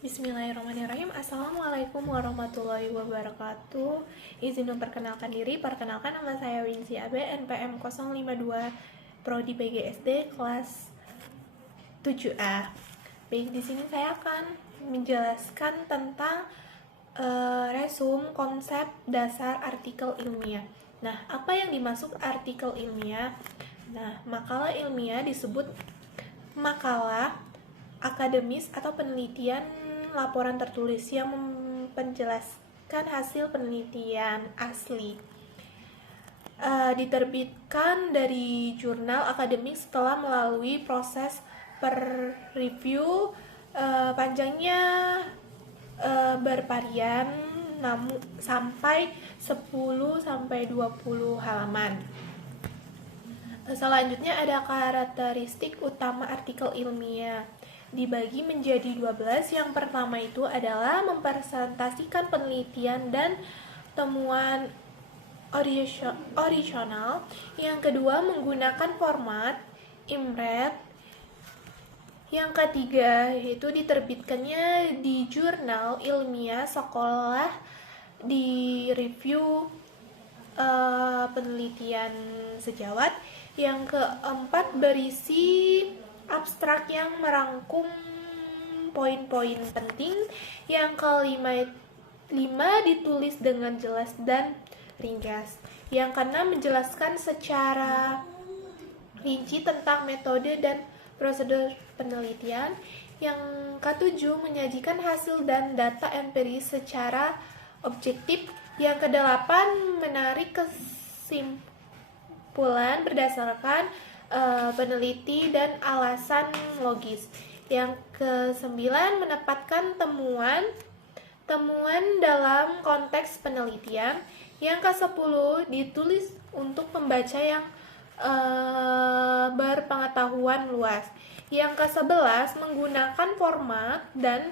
Bismillahirrahmanirrahim. Assalamualaikum warahmatullahi wabarakatuh. Izin memperkenalkan diri. Perkenalkan, nama saya Winsi Abe, NPM 052, Prodi PGSD kelas 7A. Baik, di sini saya akan menjelaskan tentang resum konsep dasar artikel ilmiah. Nah, apa yang dimaksud artikel ilmiah? Nah, makalah ilmiah disebut makalah akademis atau penelitian laporan tertulis yang menjelaskan hasil penelitian asli. Diterbitkan dari jurnal akademik setelah melalui proses per review, panjangnya bervarian sampai 10 sampai 20 halaman. Selanjutnya ada karakteristik utama artikel ilmiah. Dibagi menjadi 12. Yang pertama itu adalah mempresentasikan penelitian dan temuan original. Yang kedua, menggunakan format IMRED. Yang ketiga, yaitu diterbitkannya di jurnal ilmiah sekolah, di review penelitian sejawat. Yang keempat, berisi abstrak yang merangkum poin-poin penting. Yang kelima, ditulis dengan jelas dan ringkas. Yang keenam, menjelaskan secara rinci tentang metode dan prosedur penelitian. Yang ketujuh, menyajikan hasil dan data empiris secara objektif. Yang kedelapan, menarik kesimpulan berdasarkan peneliti dan alasan logis. Yang kesembilan, menempatkan temuan dalam konteks penelitian. Yang kesepuluh, ditulis untuk pembaca yang berpengetahuan luas. Yang kesebelas, menggunakan format dan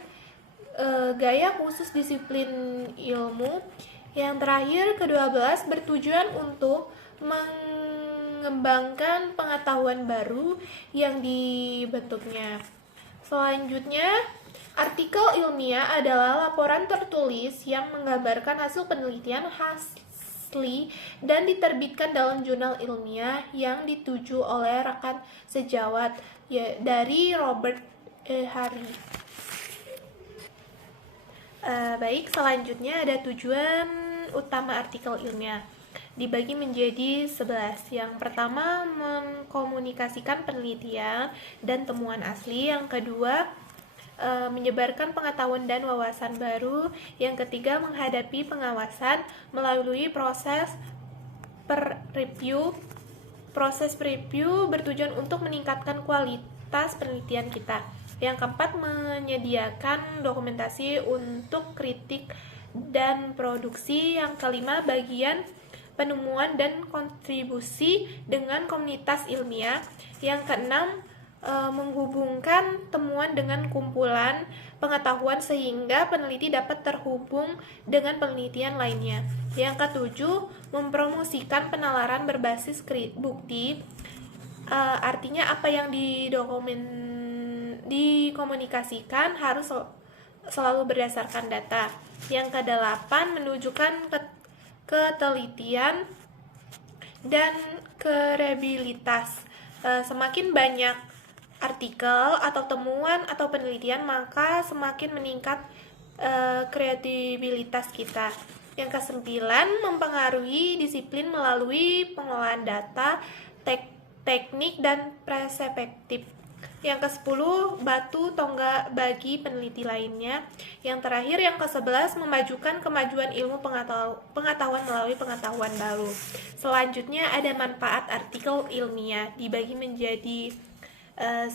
gaya khusus disiplin ilmu. Yang terakhir, ke-12, bertujuan untuk mengembangkan pengetahuan baru yang dibentuknya. Selanjutnya, artikel ilmiah adalah laporan tertulis yang menggambarkan hasil penelitian asli dan diterbitkan dalam jurnal ilmiah yang dituju oleh rekan sejawat dari Robert Harry. Baik, selanjutnya ada tujuan utama artikel ilmiah. Dibagi menjadi 11. Yang pertama, mengkomunikasikan penelitian dan temuan asli. Yang kedua, menyebarkan pengetahuan dan wawasan baru. Yang ketiga, menghadapi pengawasan melalui proses review. Proses review bertujuan untuk meningkatkan kualitas penelitian kita. Yang keempat, menyediakan dokumentasi untuk kritik dan produksi. Yang kelima, bagian penemuan dan kontribusi dengan komunitas ilmiah. Yang keenam, menghubungkan temuan dengan kumpulan pengetahuan sehingga peneliti dapat terhubung dengan penelitian lainnya. Yang ketujuh, mempromosikan penalaran berbasis bukti. Artinya apa yang dikomunikasikan harus selalu berdasarkan data. Yang kedelapan, menunjukkan ketelitian dan kredibilitas. Semakin banyak artikel atau temuan atau penelitian, maka semakin meningkat kredibilitas kita. Yang kesembilan, mempengaruhi disiplin melalui pengolahan data, teknik dan perspektif. Yang ke-10, batu tonggak bagi peneliti lainnya. Yang terakhir, yang ke-11, memajukan kemajuan ilmu pengetahuan melalui pengetahuan baru. Selanjutnya ada manfaat artikel ilmiah, dibagi menjadi 10.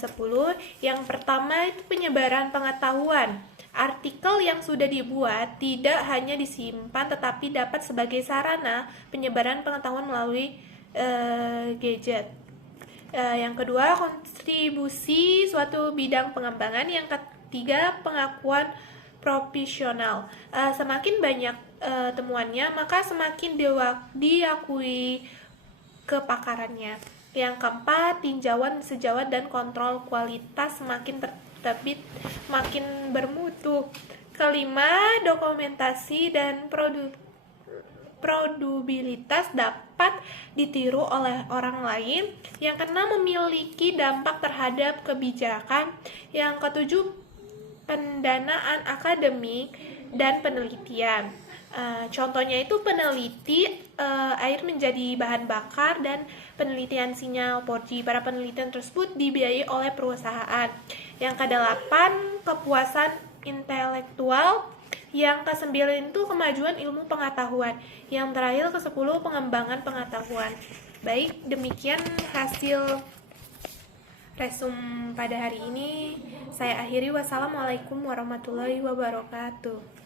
Yang pertama itu penyebaran pengetahuan. Artikel yang sudah dibuat tidak hanya disimpan tetapi dapat sebagai sarana penyebaran pengetahuan melalui gadget. Yang kedua, kontribusi suatu bidang pengembangan. Yang ketiga, pengakuan profesional. Semakin banyak temuannya, maka semakin diakui kepakarannya. Yang keempat, tinjauan sejawat dan kontrol kualitas semakin terbit makin bermutu. Kelima, dokumentasi dan produksibilitas dapat ditiru oleh orang lain. Yang keenam, memiliki dampak terhadap kebijakan. Yang ketujuh, pendanaan akademik dan penelitian. Contohnya itu peneliti air menjadi bahan bakar dan penelitian sinyal 4G. Para penelitian tersebut dibiayai oleh perusahaan. Yang kedelapan, kepuasan intelektual. Yang ke-9 itu kemajuan ilmu pengetahuan. Yang terakhir ke-10, pengembangan pengetahuan. Baik, demikian hasil resum pada hari ini. Saya akhiri. Wassalamualaikum warahmatullahi wabarakatuh.